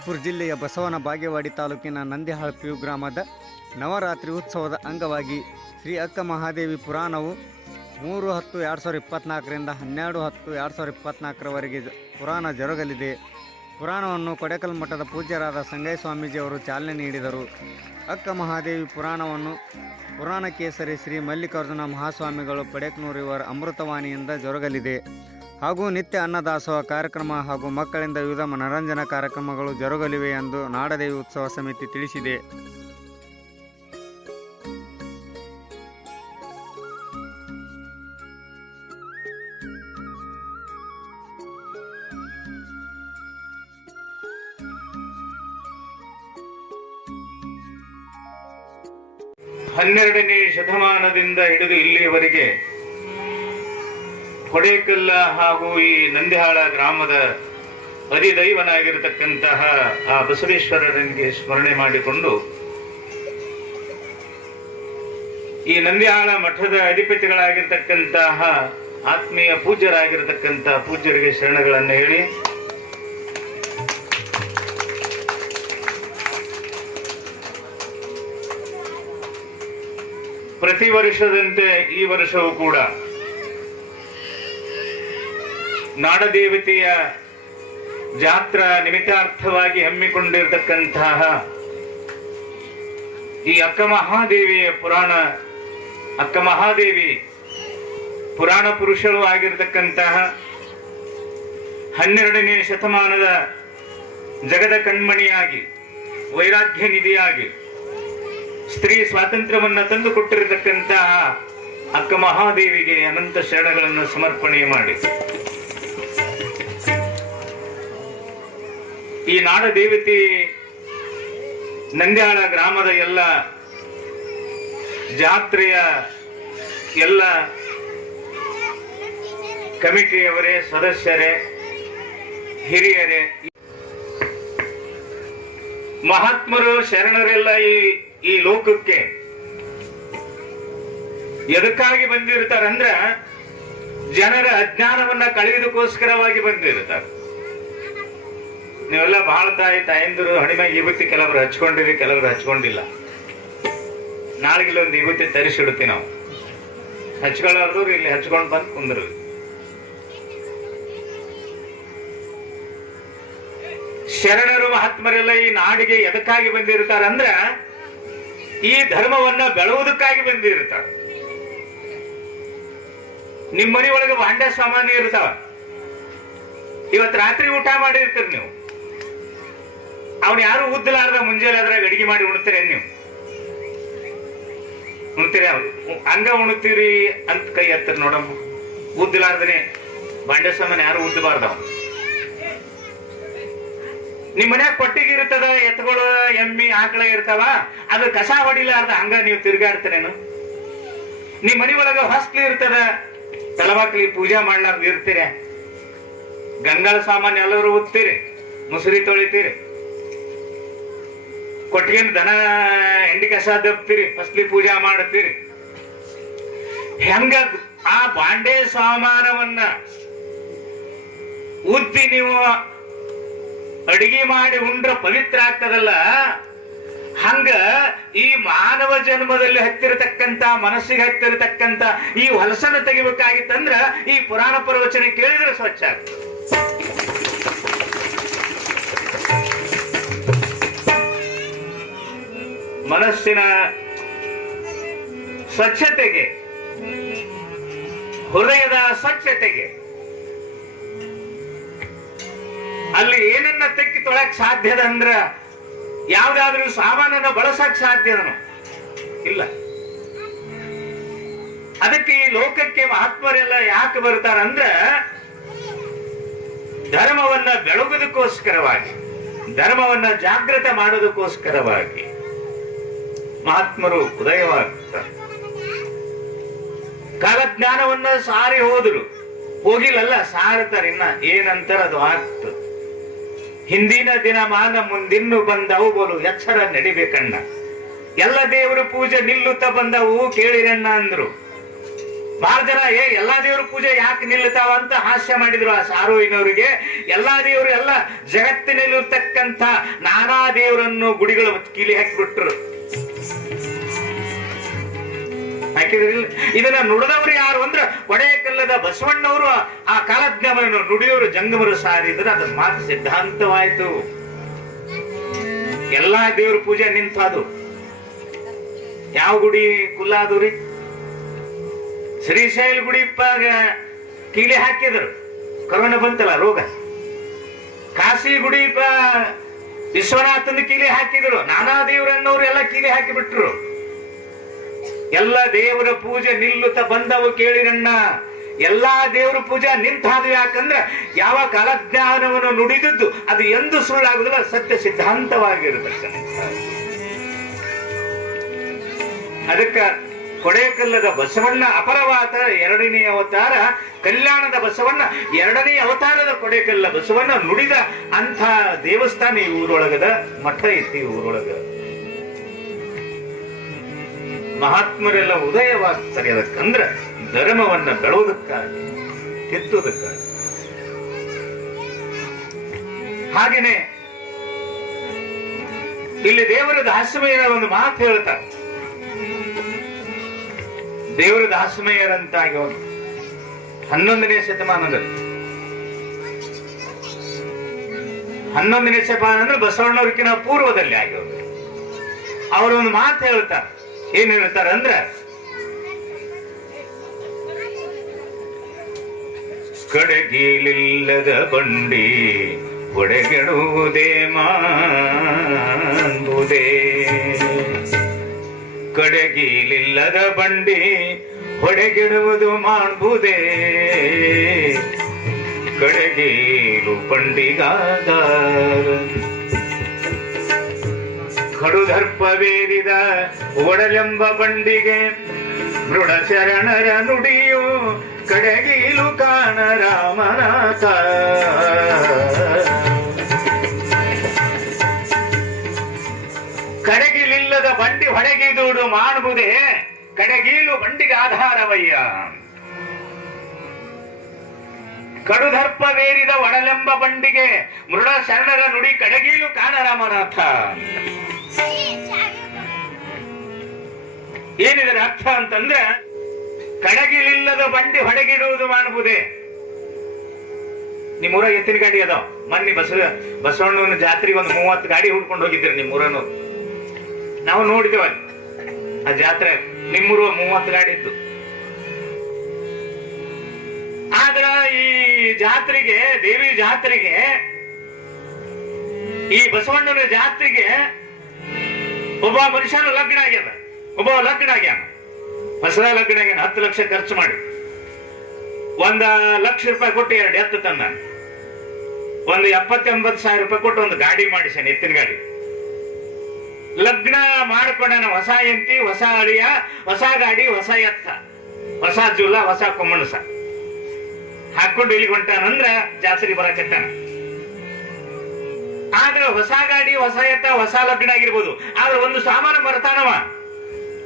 ವಿಜಯಪುರ ಜಿಲ್ಲೆಯ ಬಸವನ ಬಾಗೇವಾಡಿ ತಾಲೂಕಿನ ನಂದಿಹಾಳ ಪಿಯು ಗ್ರಾಮದ ನವರಾತ್ರಿ ಉತ್ಸವದ ಅಂಗವಾಗಿ ಶ್ರೀ ಅಕ್ಕ ಮಹಾದೇವಿ ಪುರಾಣವು ಮೂರು ಹತ್ತು ಎರಡು ಸಾವಿರದ ಇಪ್ಪತ್ತ್ನಾಲ್ಕರಿಂದ ಹನ್ನೆರಡು ಹತ್ತು ಎರಡು ಸಾವಿರದ ಇಪ್ಪತ್ತ್ನಾಲ್ಕರವರೆಗೆ ಪುರಾಣ ಜರುಗಲಿದೆ. ಪುರಾಣವನ್ನು ಕೊಡೆಕಲ್ ಮಠದ ಪೂಜ್ಯರಾದ ಸಂಗಯ್ಯ ಸ್ವಾಮೀಜಿಯವರು ಚಾಲನೆ ನೀಡಿದರು. ಅಕ್ಕ ಮಹಾದೇವಿ ಪುರಾಣವನ್ನು ಪುರಾಣ ಕೇಸರಿ ಶ್ರೀ ಮಲ್ಲಿಕಾರ್ಜುನ ಮಹಾಸ್ವಾಮಿಗಳು ಪಡೆಕ್ನೂರಿವರ ಅಮೃತವಾಣಿಯಿಂದ ಜರುಗಲಿದೆ. ಹಾಗೂ ನಿತ್ಯ ಅನ್ನದಾಸೋಹ ಕಾರ್ಯಕ್ರಮ ಹಾಗೂ ಮಕ್ಕಳಿಂದ ವಿವಿಧ ಮನರಂಜನಾ ಕಾರ್ಯಕ್ರಮಗಳು ಜರುಗಲಿವೆ ಎಂದು ನಾಡದೇವಿ ಉತ್ಸವ ಸಮಿತಿ ತಿಳಿಸಿದೆ. ಹನ್ನೆರಡನೇ ಶತಮಾನದಿಂದ ಹಿಡಿದು ಇಲ್ಲಿಯವರೆಗೆ ಹೊಡೇಕಲ್ಲ ಹಾಗೂ ಈ ನಂದಿಹಾಳ ಗ್ರಾಮದ ಅಧಿದೈವನಾಗಿರತಕ್ಕಂತಹ ಆ ಬಸವೇಶ್ವರನಿಗೆ ಸ್ಮರಣೆ ಮಾಡಿಕೊಂಡು ಈ ನಂದಿಹಾಳ ಮಠದ ಅಧಿಪತಿಗಳಾಗಿರ್ತಕ್ಕಂತಹ ಆತ್ಮೀಯ ಪೂಜ್ಯರಾಗಿರತಕ್ಕಂತಹ ಪೂಜ್ಯರಿಗೆ ಶರಣಗಳನ್ನು ಹೇಳಿ. ಪ್ರತಿ ವರ್ಷದಂತೆ ಈ ವರ್ಷವೂ ಕೂಡ ನಾಡದೇವತೆಯ ಜಾತ್ರಾ ನಿಮಿತ್ತಾರ್ಥವಾಗಿ ಹಮ್ಮಿಕೊಂಡಿರತಕ್ಕಂತಹ ಈ ಅಕ್ಕ ಮಹಾದೇವಿಯ ಪುರಾಣ, ಅಕ್ಕ ಮಹಾದೇವಿ ಪುರಾಣ ಪುರುಷರು ಆಗಿರತಕ್ಕಂತಹ ಹನ್ನೆರಡನೇ ಶತಮಾನದ ಜಗದ ಕಣ್ಮಣಿಯಾಗಿ, ವೈರಾಗ್ಯ ನಿಧಿಯಾಗಿ, ಸ್ತ್ರೀ ಸ್ವಾತಂತ್ರ್ಯವನ್ನು ತಂದು ಕೊಟ್ಟಿರತಕ್ಕಂತಹ ಅಕ್ಕ ಮಹಾದೇವಿಗೆ ಅನಂತ ಶರಣಗಳನ್ನು ಸಮರ್ಪಣೆ ಮಾಡಿ. ಈ ನಾಡ ದೇವತೆ ನಂದ್ಯಾಳ ಗ್ರಾಮದ ಎಲ್ಲ ಜಾತ್ರೆಯ ಎಲ್ಲ ಕಮಿಟಿಯವರೇ, ಸದಸ್ಯರೇ, ಹಿರಿಯರೇ, ಮಹಾತ್ಮರು, ಶರಣರೆಲ್ಲ ಈ ಈ ಲೋಕಕ್ಕೆ ಎದಕ್ಕಾಗಿ ಬಂದಿರ್ತಾರಂದ್ರ ಜನರ ಅಜ್ಞಾನವನ್ನ ಕಳೆಯೋದಕ್ಕೋಸ್ಕರವಾಗಿ ಬಂದಿರ್ತಾರೆ. ನೀವೆಲ್ಲ ಬಹಳ ತಾಯಿ, ತಾಯಂದಿರು ಹಣಿಮ್ಯಾಗ ವಿಭೂತಿ ಕೆಲವರು ಹಚ್ಕೊಂಡಿರಿ, ಕೆಲವರು ಹಚ್ಕೊಂಡಿಲ್ಲ. ನಾಳೆಗಿಲ್ಲ ಒಂದು ವಿಭೂತಿ ತರಿಸಿಡ್ತೀವಿ ನಾವು. ಹಚ್ಕೊಳ್ಳೋರು ಇಲ್ಲಿ ಹಚ್ಕೊಂಡು ಬಂದು ಕುಂದ್ರು. ಶರಣರು, ಮಹಾತ್ಮರೆಲ್ಲ ಈ ನಾಡಿಗೆ ಎದಕ್ಕಾಗಿ ಬಂದಿರ್ತಾರಂದ್ರ ಈ ಧರ್ಮವನ್ನ ಬೆಳವುದಕ್ಕಾಗಿ ಬಂದಿರ್ತಾರ. ನಿಮ್ಮ ಮನೆಯೊಳಗೆ ಭಾಂಡ ಸಾಮಾನ್ಯ ಇರ್ತಾವ. ಇವತ್ತು ರಾತ್ರಿ ಊಟ ಮಾಡಿರ್ತೀರಿ ನೀವು. ಅವನ್ ಯಾರು ಉದ್ದಲಾರದ ಮುಂಜಾನೆ ಅದ್ರಾಗ ಅಡಿಗೆ ಮಾಡಿ ಉಣ್ತೀರೇನು ನೀವು? ಉಣ್ತೀರಿ ಹಂಗ ಉಣ್ತೀರಿ ಅಂತ ಕೈ ಹತ್ತಿರ ನೋಡಮ್ಮ. ಉದ್ದಲಾರ್ದನೆ ಬಾಂಡೆ ಯಾರು ಉದ್ದಬಾರ್ದವ? ನಿಮ್ ಮನ್ಯಾಗ ಕೊಟ್ಟಿಗೆ ಇರ್ತದ ಎತ್ತುಗಳು ಎಮ್ಮಿ, ಆಕಳ ಇರ್ತಾವ, ಅದು ಕಸ ಹೊಡಿಲಾರ್ದ ಹಂಗ ನೀವು ತಿರ್ಗಾಡ್ತೀರೇನು? ನಿಮ್ ಮನಿ ಒಳಗ ಹೊಸ್ಲಿ ಇರ್ತದ ತಲವಾಕ್ಲಿ ಪೂಜೆ ಮಾಡ್ಲಾರ್ದು ಇರ್ತೀರ? ಗಂಗಾಳ ಸಾಮಾನ್ಯ ಎಲ್ಲರೂ ಉತ್ತೀರಿ, ಮುಸುರಿ ತೊಳಿತೀರಿ. ಕೊಟ್ಟಿಗೆ ದನ ಎಂಡಿ ಕಸ ದಪ್ತೀರಿ ಫಸ್ಲಿ ಪೂಜಾ ಮಾಡ್ತೀರಿ ಹೆಂಗ ಆ ಬಾಂಡೆ ಸಾಮಾನವನ್ನ ಉದ್ದಿ ನೀವು ಅಡಿಗೆ ಮಾಡಿ ಉಂಡ್ರ ಪವಿತ್ರ ಆಗ್ತದಲ್ಲ? ಹಂಗ ಈ ಮಾನವ ಜನ್ಮದಲ್ಲಿ ಹತ್ತಿರತಕ್ಕಂತ, ಮನಸ್ಸಿಗೆ ಹತ್ತಿರತಕ್ಕಂತ ಈ ಹೊಲಸನ್ನು ತೆಗಿಬೇಕಾಗಿತ್ತಂದ್ರ ಈ ಪುರಾಣ ಪ್ರವಚನ ಕೇಳಿದ್ರೆ ಸ್ವಚ್ಛ ಆಗ್ತದೆ. ಮನಸ್ಸಿನ ಸ್ವಚ್ಛತೆಗೆ, ಹೃದಯದ ಸ್ವಚ್ಛತೆಗೆ. ಅಲ್ಲಿ ಏನನ್ನ ತೆಕ್ಕಿ ತೊಳಕ್ ಸಾಧ್ಯದ ಅಂದ್ರ ಯಾವ್ದಾದ್ರೂ ಸಾಮಾನನ್ನ ಬಳಸಕ್ ಸಾಧ್ಯದನು ಇಲ್ಲ. ಅದಕ್ಕೆ ಈ ಲೋಕಕ್ಕೆ ಮಹಾತ್ಮರೆಲ್ಲ ಯಾಕೆ ಬರ್ತಾರಂದ್ರ ಧರ್ಮವನ್ನ ಬೆಳಗುದಕ್ಕೋಸ್ಕರವಾಗಿ, ಧರ್ಮವನ್ನ ಜಾಗೃತ ಮಾಡೋದಕ್ಕೋಸ್ಕರವಾಗಿ. ಮಹಾತ್ಮರು ಉದಯವಾಗ್ತಾರೆ ಕಾಲಜ್ಞಾನವನ್ನ ಸಾರಿ ಹೋದರು. ಹೋಗಿಲ್ಲಲ್ಲ, ಸಾರತಾರೆ ಇನ್ನ ಏನಂತಾರ ಅದು ಆಗ್ತದೆ ಹಿಂದಿನ ದಿನಮಾನ ಮುಂದಿನ್ನು ಬಂದವು ಬೋಲು ಎಚ್ಚರ ನಡಿಬೇಕಣ್ಣ ಎಲ್ಲ ದೇವರ ಪೂಜೆ ನಿಲ್ಲುತ್ತಾ ಬಂದವು ಕೇಳಿರಣ್ಣ ಅಂದ್ರು. ಬಹಳ ಜನ ಏ, ಎಲ್ಲಾ ದೇವ್ರ ಪೂಜೆ ಯಾಕೆ ನಿಲ್ಲುತ್ತಾವ ಅಂತ ಹಾಸ್ಯ ಮಾಡಿದ್ರು ಆ ಸಾರೋಯಿನವರಿಗೆ ಎಲ್ಲಾ ದೇವರು ಎಲ್ಲ ಜಗತ್ತಿನಲ್ಲಿರ್ತಕ್ಕಂಥ ನಾನಾ ದೇವರನ್ನು ಗುಡಿಗಳು ಕೀಲಿ ಹಾಕಿಬಿಟ್ರು. ಹಾಕಿದ್ರಿಲ್ಲ ಇದನ್ನ ನುಡಿದವರು ಯಾರು ಅಂದ್ರ ಒಡೆಯಕಲ್ಲದ ಬಸವಣ್ಣವರು, ಆ ಕಾಲಜ್ಞಾನವನ್ನು ನುಡಿಯೋರು ಜಂಗಮರು ಸಾರಿದ್ರೆ. ಅದ ಮಾತು ಸಿದ್ಧಾಂತವಾಯ್ತು. ಎಲ್ಲಾ ದೇವ್ರ ಪೂಜೆ ನಿಂತಾದು. ಯಾವ ಗುಡಿ ಕುಲ್ಲಾದು ರೀ? ಶ್ರೀಶೈಲ ಗುಡಿ ಇಪ್ಪಾಗ ಕೀಲಿ ಹಾಕಿದ್ರು. ಕರೋನಾ ಬಂತಲ್ಲ ರೋಗ. ಕಾಶಿ ಗುಡಿ ವಿಶ್ವನಾಥನ ಕೀಲಿ ಹಾಕಿದ್ರು. ನಾನಾ ದೇವ್ರನ್ನವ್ರು ಎಲ್ಲ ಕೀಲಿ ಹಾಕಿಬಿಟ್ರು. ಎಲ್ಲ ದೇವರ ಪೂಜೆ ನಿಲ್ಲುತ್ತ ಬಂದವು ಕೇಳಿರಣ್ಣ. ಎಲ್ಲಾ ದೇವರ ಪೂಜೆ ನಿಂತಾದು ಯಾಕಂದ್ರ ಯಾವ ಕಾಲಜ್ಞಾನವನ್ನು ನುಡಿದದ್ದು ಅದು ಎಂದು ಸುಳ್ಳಾಗುದಿಲ್ಲ, ಸತ್ಯ ಸಿದ್ಧಾಂತವಾಗಿರತಕ್ಕ ಅದಕ್ಕ ಕೊಡೆಕಲ್ಲದ ಬಸವಣ್ಣ ಅಪರವಾತ ಎರಡನೇ ಅವತಾರ, ಕಲ್ಯಾಣದ ಬಸವಣ್ಣ ಎರಡನೇ ಅವತಾರದ ಕೊಡೆಕಲ್ಲ ಬಸವಣ್ಣ ನುಡಿದ ಅಂಥ ದೇವಸ್ಥಾನ ಈ ಊರೊಳಗದ, ಮಠ ಐತಿ ಊರೊಳಗ ಮಹಾತ್ಮರೆಲ್ಲ ಉದಯವಾಗ್ತಾರೆ ಅದಕ್ಕಂದ್ರ ಧರ್ಮವನ್ನ ಬೆಳೋದಕ್ಕಾಗಿ ಕೆತ್ತುವುದಕ್ಕಾಗಿ ಹಾಗೇನೆ ಇಲ್ಲಿ ದೇವರ ದಾಸಮಯರ ಒಂದು ಮಾತು ಹೇಳ್ತಾರೆ. ದೇವರ ದಾಸಮಯರಂತಾಗಿ ಒಂದು ಹನ್ನೊಂದನೇ ಶತಮಾನದಲ್ಲಿ. ಹನ್ನೊಂದನೇ ಶತಮಾನ ಅಂದ್ರೆ ಬಸವಣ್ಣವ್ರಕ್ಕಿಂತ ಪೂರ್ವದಲ್ಲಿ ಆಗಿರೋದು ಅವರೊಂದು ಮಾತು ಹೇಳ್ತಾರೆ. ಏನ್ ಹೇಳ್ತಾರೆ ಅಂದ್ರೆ? ಕಡೆಗೀಲಿಲ್ಲದ ಬಂಡಿ ಒಡೆಗೆಡುವುದೇ ಮಾಂಬುದೇ ಕಡೆಗೀಲಿಲ್ಲದ ಬಂಡಿ ಹೊಡೆಗೆಡುವುದು ಮಾಡ್ಬುದೇ ಕಡೆಗೀಲು ಬಂಡಿಗಾದ ಕಡುದರ್ಪವೇರಿದ ಒಡಲೆಂಬ ಬಂಡಿಗೆ ಮೃಡ ಶರಣರ ನುಡಿಯು ಕಡೆಗೀಲು ಕಾಣ ರಾಮನಾಥ. ಕಡೆಗಿಲಿಲ್ಲದ ಬಂಡಿ ಹೊಡೆಗಿದುಡು ಮಾಡುವುದೇ ಕಡೆಗೀಲು ಬಂಡಿಗೆ ಆಧಾರವಯ್ಯ. ಕಡುದರ್ಪವೇರಿದ ಒಡಲೆಂಬ ಬಂಡಿಗೆ ಮೃಡ ಶರಣರ ನುಡಿ ಕಡೆಗೀಲು ಕಾಣ ರಾಮನಾಥ. ಏನಿದರ ಅರ್ಥ ಅಂತಂದ್ರೆ, ಕಡಗಿಲಿಲ್ಲದ ಬಂಡಿ ಹೊಡೆಗಿಡುವುದು ಮಾಡಬಹುದೇ ನಿಮ್ಮೂರ ಎತ್ತಿನ ಗಾಡಿ ಅದಾವ ಮೊನ್ನೆ ಬಸ ಬಸವಣ್ಣನ ಜಾತ್ರೆಗೆ ಒಂದು ಮೂವತ್ತು ಗಾಡಿ ಹುಡ್ಕೊಂಡು ಹೋಗಿದ್ದೀರಿ ನಿಮ್ಮೂರನು ನಾವು ನೋಡಿದ್ದೇವ ಆ ಜಾತ್ರೆ ನಿಮ್ಮೂರು ಮೂವತ್ತು ಗಾಡಿ ಇತ್ತು. ಆದ್ರ ಈ ಜಾತ್ರೆಗೆ, ದೇವಿ ಜಾತ್ರೆಗೆ, ಈ ಬಸವಣ್ಣನ ಜಾತ್ರೆಗೆ ಒಬ್ಬ ಮನುಷ್ಯನ ಲಗ್ನ ಆಗ್ಯದ ಒಬ್ಬ ಲಗ್ನ ಆಗ್ಯಾನ. ಹೊಸದ ಲಗ್ನ ಆಗ್ಯಾನ. ಹತ್ತು ಲಕ್ಷ ಖರ್ಚು ಮಾಡಿ. ಒಂದ ಲಕ್ಷ ರೂಪಾಯಿ ಕೊಟ್ಟು ಎರಡು ಎತ್ತು ತಂದ ಒಂದು ಎಪ್ಪತ್ತೆಂಬತ್ತು ಸಾವಿರ ರೂಪಾಯಿ ಕೊಟ್ಟು ಒಂದು ಗಾಡಿ ಮಾಡಿಸ್ಯಾನ, ಎತ್ತಿನ ಗಾಡಿ. ಲಗ್ನ ಮಾಡ್ಕೊಂಡಾನ ಹೊಸ ಎಂತಿ ಹೊಸ ಅಳಿಯ, ಹೊಸ ಗಾಡಿ, ಹೊಸ ಎತ್ತ. ಹೊಸ ಜೂಲ, ಹೊಸ ಕೊಮ್ಮಣಸ. ಹಾಕೊಂಡು ಇಲ್ಲಿ ಹೊಂಟಾನಂದ್ರ ಜಾತ್ರೆ ಬರಕತ್ತಾನ. ಆದ್ರೆ ಹೊಸ ಗಾಡಿ, ಹೊಸ ಎತ್ತ, ಹೊಸ ಲಗ್ನ ಆಗಿರ್ಬೋದು. ಆದ್ರೆ ಒಂದು ಸಾಮಾನು ಮರ್ತಾನವ.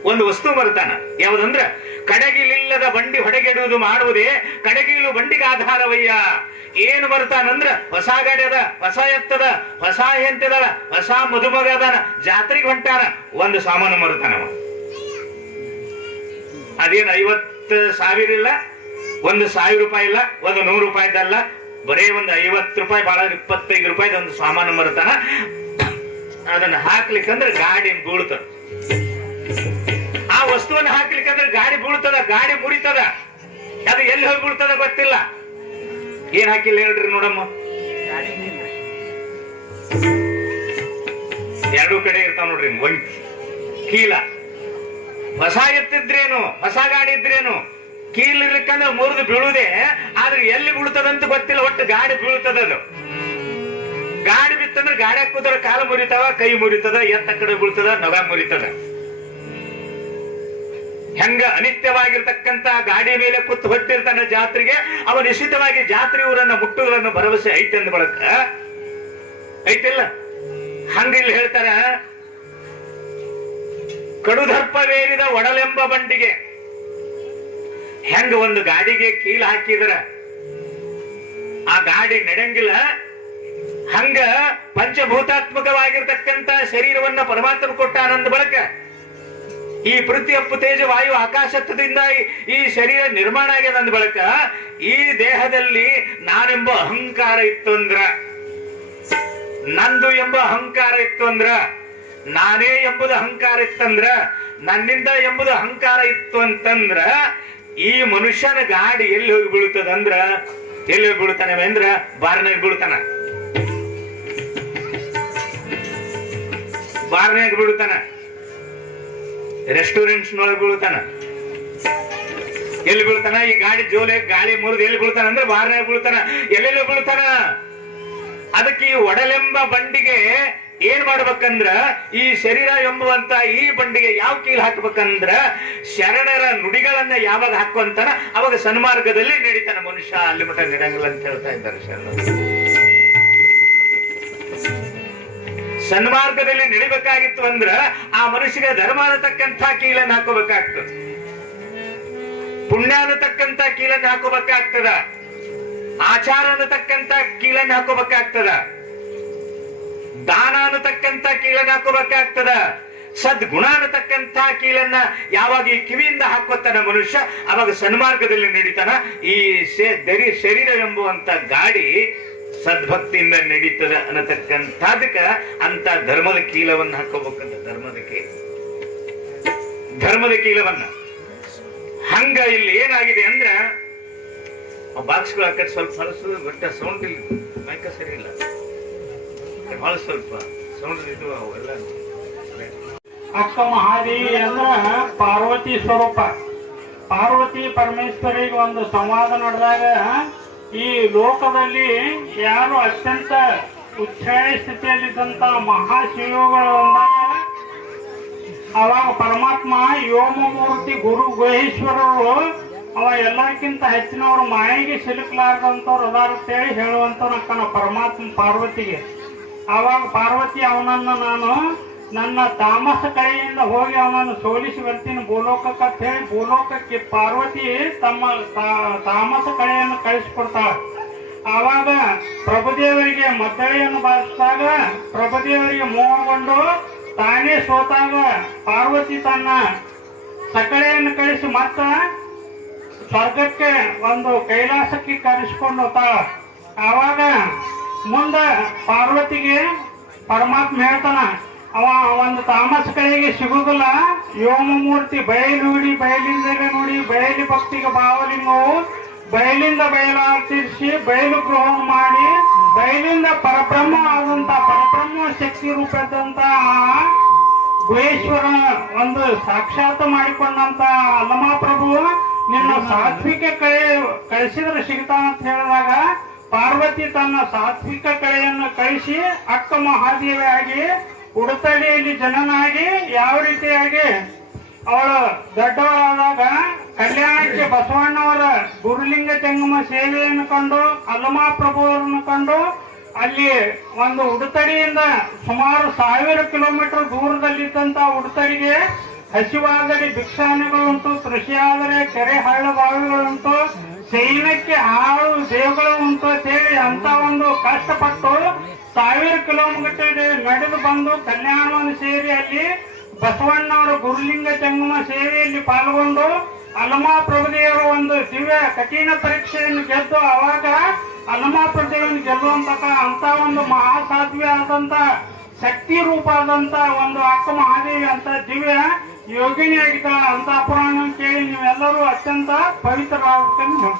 ಒಂದು ವಸ್ತು ಮರ್ತಾನ. ಯಾವುದಂದ್ರ, ಕಡಗಿಲಿಲ್ಲದ ಬಂಡಿ ಹೊಡೆಗೆಡುವುದು ಮಾಡುವುದೇ ಕಡಗಿಲು ಬಂಡಿಗೆ ಆಧಾರವಯ್ಯ. ಏನು ಬರ್ತಾನಂದ್ರ ಹೊಸ ಗಾಡಿ ಅದ, ಹೊಸ ಎತ್ತದ ಹೊಸ ಎಂತದ ಹೊಸ ಮದುಮಗ ಅದಾನ, ಜಾತ್ರೆಗೆ ಹೊಂಟಾನ, ಒಂದು ಸಾಮಾನು ಮರುತಾನವ. ಅದೇನು ಐವತ್ತು ಸಾವಿರ ಇಲ್ಲ? ಒಂದು ಸಾವಿರ ರೂಪಾಯಿ ಇಲ್ಲ, ಒಂದು ನೂರು ರೂಪಾಯಿದಲ್ಲ ಬರೇ ಒಂದು ಐವತ್ತು ರೂಪಾಯಿ, ಭಾಳ ಇಪ್ಪತ್ತೈದು ರೂಪಾಯಿದ ಒಂದು ಸಾಮಾನು ಮರತಾನ. ಅದನ್ನ ಹಾಕ್ಲಿಕ್ಕಂದ್ರೆ ಗಾಡಿ ಬೀಳ್ತದ. ಆ ವಸ್ತುವನ್ನು ಹಾಕ್ಲಿಕ್ಕಂದ್ರೆ ಗಾಡಿ ಬೀಳ್ತದ, ಗಾಡಿ ಮುರಿತದ. ಅದು ಎಲ್ಲಿ ಹೋಗಿ ಬೀಳ್ತದ ಗೊತ್ತಿಲ್ಲ. ಏನ್ ಹಾಕಿಲ್ಲ ಹೇಳ್ರಿ ನೋಡಮ್ಮ. ಎರಡೂ ಕಡೆ ಇರ್ತಾವ ನೋಡ್ರಿ ಒಂಟಿ ಕೀಲ. ಹೊಸ ಎತ್ತಿದ್ರೇನು? ಹೊಸ ಗಾಡಿ ಇದ್ರೇನು? ಕೀಲ್ ಇರ್ಲಿಕ್ಕಂದ್ರೆ ಮುರಿದು ಬೀಳುದೇ ಆದ್ರೆ ಎಲ್ಲಿ ಬೀಳ್ತದಂತ ಗೊತ್ತಿಲ್ಲ, ಒಟ್ಟು ಗಾಡಿ ಬೀಳ್ತದ ಅದು. ಗಾಡಿ ಬಿತ್ತಂದ್ರೆ ಗಾಡಿ ಹಾಕುದ್ರ ಕಾಲ ಮುರಿತಾವ, ಕೈ ಮುರಿತದ, ಎತ್ತ ಕಡೆ ಬೀಳ್ತದ, ನಗ ಮುರಿತದ. ಹೆಂಗ ಅನಿತ್ಯವಾಗಿರ್ತಕ್ಕಂತ ಗಾಡಿ ಮೇಲೆ ಕೂತು ಹೊಟ್ಟಿರ್ತಾನೆ ಜಾತ್ರೆಗೆ, ಅವ ನಿಶ್ಚಿತವಾಗಿ ಜಾತ್ರೆ ಊರನ್ನ ಮುಟ್ಟುವುದನ್ನ ಭರವಸೆ ಐತೆ ಅಂದ ಬಳಕ. ಐತಿಲ್ಲ? ಹಂಗ ಇಲ್ಲಿ ಹೇಳ್ತಾರ ಕಡುದರ್ಪವೇರಿದ ಒಡಲೆಂಬ ಬಂಡಿಗೆ. ಹೆಂಗ ಒಂದು ಗಾಡಿಗೆ ಕೀಲ್ ಹಾಕಿದ್ರ? ಆ ಗಾಡಿ ನಡೆಯಂಗಿಲ್ಲ ಹಂಗ ಪಂಚಭೂತಾತ್ಮಕವಾಗಿರ್ತಕ್ಕಂತ ಶರೀರವನ್ನ ಪರಮಾತ್ಮ ಕೊಟ್ಟ ಆನಂದ ಬಳಕ ಈ ಪ್ರತಿಯಪ್ಪು ತೇಜ ವಾಯು ಆಕಾಶತ್ವದಿಂದ ಈ- ಈ ಶರೀರ ನಿರ್ಮಾಣ ಆಗ್ಯದ ಅಂದ ಬಳಕ ಈ ದೇಹದಲ್ಲಿ ನಾನೆಂಬ ಅಹಂಕಾರ ಇತ್ತು ಅಂದ್ರ ನಂದು ಎಂಬ ಅಹಂಕಾರ ಇತ್ತು ಅಂದ್ರ ನಾನೇ ಎಂಬುದು ಅಹಂಕಾರ ಇತ್ತಂದ್ರ? ನನ್ನಿಂದ ಎಂಬುದು ಅಹಂಕಾರ ಇತ್ತು ಅಂತಂದ್ರ ಈ ಮನುಷ್ಯನ ಗಾಡಿ ಎಲ್ಲಿ ಹೋಗಿ ಬೀಳುತ್ತದಂದ್ರ ಎಲ್ಲಿ ಹೋಗಿ ಬೀಳ್ತಾನೆ ಅಂದ್ರ ಬಾರ್ನಾಗ ಬೀಳ್ತಾನ. ಬಾರ್ನಾಗ ಬೀಳ್ತಾನ. ರೆಸ್ಟೋರೆಂಟ್ಸ್ ನೊಳಗೆ ಬೀಳ್ತಾನ. ಎಲ್ಲಿ ಬೀಳ್ತಾನ? ಈ ಗಾಡಿ ಜೋಲೆ, ಗಾಳಿ ಮುರಿದು ಎಲ್ಲಿ ಬೀಳ್ತಾನ ಅಂದ್ರೆ ಬಾರ್ನಾಗ ಬೀಳ್ತಾನ. ಎಲ್ಲೆಲ್ಲಿ ಬೀಳ್ತಾನ? ಅದಕ್ಕೆ ಈ ಒಡಲೆಂಬ ಬಂಡಿಗೆ ಏನ್ ಮಾಡ್ಬೇಕಂದ್ರ ಈ ಶರೀರ ಎಂಬುವಂತ ಈ ಬಂಡಿಗೆ ಯಾವ ಕೀಲ್ ಹಾಕ್ಬೇಕಂದ್ರ ಶರಣರ ನುಡಿಗಳನ್ನ ಯಾವಾಗ ಹಾಕುವಂತಾನ ಅವಾಗ ಸನ್ಮಾರ್ಗದಲ್ಲಿ ನಡೀತಾನ ಮನುಷ್ಯ. ಅಲ್ಲಿ ಮಠ ನಡೆಯಂಗಿಲ್ಲ ಅಂತ ಹೇಳ್ತಾ ಇದ್ದಾರೆ ಶರಣರು. ಸನ್ಮಾರ್ಗದಲ್ಲಿ ನಡಿಬೇಕಾಗಿತ್ತು ಅಂದ್ರ ಆ ಮನುಷ್ಯಗೆ ಧರ್ಮ ಅನ್ನತಕ್ಕಂಥ ಕೀಲನ್ನ ಹಾಕೋಬೇಕಾಗ್ತದ. ಪುಣ್ಯ ಅನ್ನತಕ್ಕಂಥ ಕೀಲನ್ನ ಹಾಕೋಬೇಕಾಗ್ತದ. ಆಚಾರ ಅನ್ನತಕ್ಕಂತ ಕೀಳನ್ನ ಹಾಕೋಬೇಕಾಗ್ತದ. ದಾನ ಅನ್ನತಕ್ಕಂತ ಕೀಳನ್ನ ಹಾಕೋಬೇಕಾಗ್ತದ. ಸದ್ಗುಣ ಅನ್ನತಕ್ಕಂಥ ಕೀಲನ್ನ ಯಾವಾಗ ಈ ಕಿವಿಯಿಂದ ಹಾಕೋತಾನ ಮನುಷ್ಯ, ಅವಾಗ ಸನ್ಮಾರ್ಗದಲ್ಲಿ ನಡೀತಾನ. ಈ ದರಿ, ಶರೀರ ಎಂಬುವಂತ ಗಾಡಿ ಸದ್ಭಕ್ತಿಯಿಂದ ನಡೀತದ ಅನ್ನತಕ್ಕಂಥದಕ್ಕ ಅಂತ ಧರ್ಮದ ಕೀಲವನ್ನ ಹಾಕೋಬೇಕಂತ ಧರ್ಮದ ಕೀಲ. ಧರ್ಮದ ಕೀಲವನ್ನ. ಹಂಗ ಇಲ್ಲಿ ಏನಾಗಿದೆ ಅಂದ್ರ ಆ ಬಾಕ್ಸ್ಗಳು ಆ ಕಡೆ ಸ್ವಲ್ಪ ಹೊಲಸು ಬಟ್ ಸೌಂಡ್ ಇಲ್ಲ. ಮೈಕ ಸರಿ ಇಲ್ಲ. ಭಾಳ ಸ್ವಲ್ಪ ಸೌಂಡ್ ಇದು ಅವೆಲ್ಲ. ಅಕ್ಕ ಮಹಾದೇವಿ ಅಂದ್ರ ಪಾರ್ವತಿ ಸ್ವರೂಪ. ಪಾರ್ವತಿ ಪರಮೇಶ್ವರಿಗೆ ಒಂದು ಸಂವಾದ ನಡೆದಾಗ ಈ ಲೋಕದಲ್ಲಿ ಯಾರು ಅತ್ಯಂತ ಉಚ್ಛಾಯ ಸ್ಥಿತಿಯಲ್ಲಿದ್ದಂತ ಮಹಾಶಿವಗಳು ಅಂದಾಗ ಅವಾಗ ಪರಮಾತ್ಮ, ಯೋಮಮೂರ್ತಿ, ಗುರು ಗುಹೇಶ್ವರರು ಅವ ಎಲ್ಲಕ್ಕಿಂತ ಹೆಚ್ಚಿನವರು ಮಾಯಿಗೆ ಸಿಲುಕಲಾರ್ದಂಥವ್ರು ಅದಾರ ಹೇಳುವಂಥವ್ರು ಅಕ್ಕನ ಪರಮಾತ್ಮ ಪಾರ್ವತಿಗೆ. ಆವಾಗ ಪಾರ್ವತಿ ಅವನನ್ನು ನಾನು ನನ್ನ ತಾಮಸ ಕಡೆಯಿಂದ ಹೋಗಿ ಅವನನ್ನು ಸೋಲಿಸಿ ಬರ್ತೀನಿ ಭೂಲೋಕಕ್ಕೆ ಹೇಳಿ ಭೂಲೋಕಕ್ಕೆ ಪಾರ್ವತಿ ತಮ್ಮ ತಾಮಸ ಕಡೆಯನ್ನು ಕಳಿಸಿಕೊಡ್ತಾಳೆ. ಆವಾಗ ಪ್ರಭುದೇವರಿಗೆ ಮದ್ದಳೆಯನ್ನು ಬಾರಿಸಿದಾಗ ಪ್ರಭುದೇವರಿಗೆ ಮೋಹಗೊಂಡು ತಾನೇ ಸೋತಾಗ ಪಾರ್ವತಿ ತನ್ನ ಸಕಳೆಯನ್ನು ಕಳಿಸಿ ಮತ್ತ ಸ್ವರ್ಗಕ್ಕೆ ಒಂದು ಕೈಲಾಸಕ್ಕೆ ಕರೆಸಿಕೊಂಡು ಹೋಗ್ತಾಳ ಆವಾಗ ಮುಂದ ಪಾರ್ವತಿಗೆ ಪರಮಾತ್ಮ ಹೇಳ್ತಾನ, ಅವ ಒಂದು ತಾಮಸ ಕೈಗೆ ಸಿಗುದಿಲ್ಲ. ಯೋಮಮೂರ್ತಿ ಬಯಲು ನೋಡಿ ಬಯಲಿಂದಲೇ ನೋಡಿ, ಬಯಲಿ ಭಕ್ತಿಗೆ ಭಾವಲಿಂಗವು ಬಯಲಿಂದ ಬಯಲಾರ್ತಿರಿಸಿ ಬಯಲು ಗ್ರಹಣ ಮಾಡಿ, ಬಯಲಿಂದ ಪರಬ್ರಹ್ಮ ಆದಂತ ಪರಬ್ರಹ್ಮ ಶಕ್ತಿ ರೂಪದಂತ ಗುಹೇಶ್ವರ ಒಂದು ಸಾಕ್ಷಾತ್ ಮಾಡಿಕೊಂಡಂತ ಅಲ್ಲಮ ಪ್ರಭು ನಿನ್ನ ಸಾತ್ವಿಕ ಕಳೆ ಕಳಿಸಿದ್ರೆ ಸಿಗ್ತಾನ ಅಂತ ಹೇಳಿದಾಗ ಪಾರ್ವತಿ ತನ್ನ ಸಾತ್ವಿಕ ಕಳೆಯನ್ನು ಕಳಿಸಿ ಅಕ್ಕ ಮಹಾದೇವಿಯಾಗಿ ಉಡುತಡಿಯಲ್ಲಿ ಜನನಾಗಿ ಯಾವ ರೀತಿಯಾಗಿ ಅವಳು ದೊಡ್ಡವಳಾದಾಗ ಕಲ್ಯಾಣಕ್ಕೆ ಬಸವಣ್ಣವರ ಗುರುಲಿಂಗ ಜಂಗಮ ಸೇವೆಯನ್ನು ಕಂಡು, ಅಲ್ಲಮಾ ಪ್ರಭುವರನ್ನು ಕಂಡು, ಅಲ್ಲಿ ಒಂದು ಉಡುತಡಿಯಿಂದ ಸುಮಾರು ಸಾವಿರ ಕಿಲೋಮೀಟರ್ ದೂರದಲ್ಲಿದ್ದಂತ ಉಡುತಡಿಗೆ ಹಸಿವಾದರೆ ಭಿಕ್ಷಾನೆಗಳುಂಟು ಕೃಷಿಯಾದರೆ ಕೆರೆ ಹಳ್ಳ ಬಾವಿಗಳುಂಟು ಸೈನ್ಯಕ್ಕೆ ಆರು ದೇವಗಳು ಉಂಟು ಅಂತೇಳಿ ಅಂತ ಒಂದು ಕಷ್ಟಪಟ್ಟು ಸಾವಿರ ಕಿಲೋಮೀಟರ್ ನಡೆದು ಬಂದು ಕಲ್ಯಾಣವನ್ನು ಸೇರಿ ಅಲ್ಲಿ ಬಸವಣ್ಣವರ ಗುರುಲಿಂಗ ಜಂಗಮ ಸೇವೆಯಲ್ಲಿ ಪಾಲ್ಗೊಂಡು ಅಲಮಾ ಪ್ರಭುದೇವರ ಒಂದು ದಿವ್ಯ ಕಠಿಣ ಪರೀಕ್ಷೆಯನ್ನು ಗೆದ್ದು ಅವಾಗ ಅಲಮಾ ಪ್ರಭುದೇವನ ಗೆಲ್ಲುವಂತ ಅಂತ ಒಂದು ಮಹಾಸಾಧ್ವಿ ಆದಂತ ಶಕ್ತಿ ರೂಪ ಆದಂತ ಒಂದು ಅಕ್ಕ ಮಹಾದೇವಿ ಅಂತ ದಿವ್ಯ ಯೋಗಿನಿ ಆಗಿದ್ದಾಳ ಅಂತ ಪುರಾಣ ಕೇಳಿ ನೀವೆಲ್ಲರೂ ಅತ್ಯಂತ ಪವಿತ್ರರಾಗಬೇಕೆಂದು